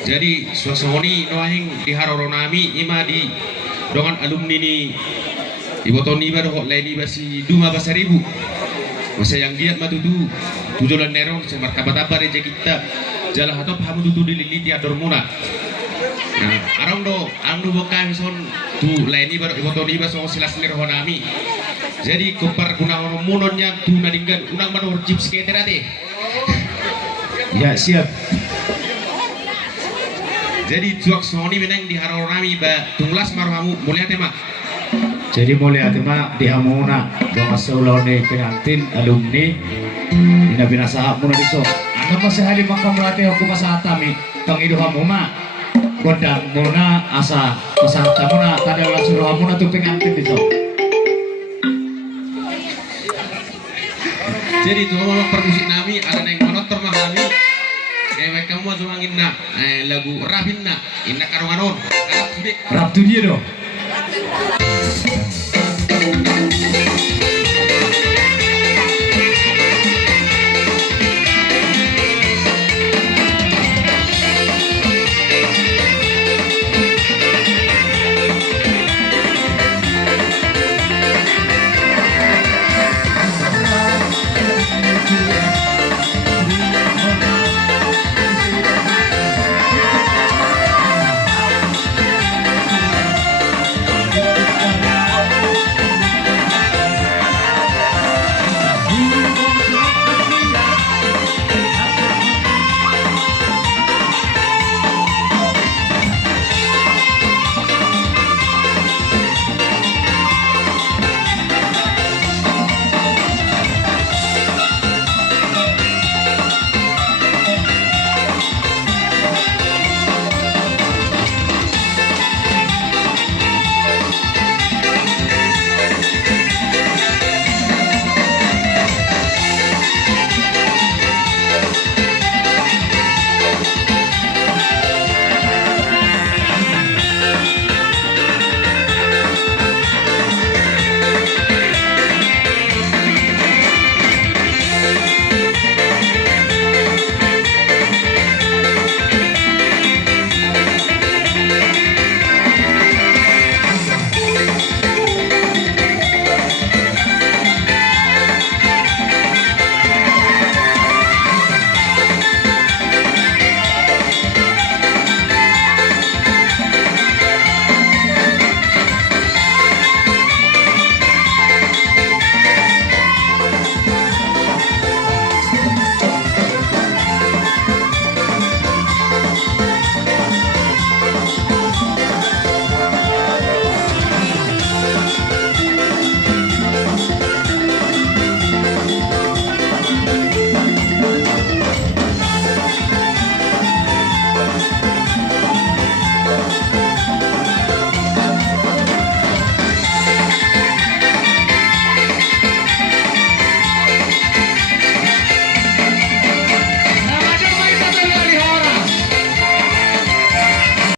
Jadi suasoni noahing di haroronami ima di dengan alumni ni ibotoni ba doh leni basi duma basaribu masa yang giat matudu tujulan nerong se martabat reje kita jalah hatop hamu tutu dililiti ador muna nah arong do boka son tu leni ba ibotoni ba so silas nirhonami jadi kupar guna munonnya tu nadinggan unang manor chips keterate Ya siap. Jadi juak soni menang di haroronami ba tunglas marhamu mulia tema. Jadi mulai tema di hamuna dong asulone pengantin alumni ina binasa muna diso. Anda masih hari makam latih aku pasatami tong idu hamuna. Godang muna asa pasata muna tanda langsung hamuna tuh pengantin diso. Jadi tuh mau permusik nami ada yang monotor mahami. Kayak kamu mau angin nak lagu rapin nak inna karunganon. Rap tuh dia dong.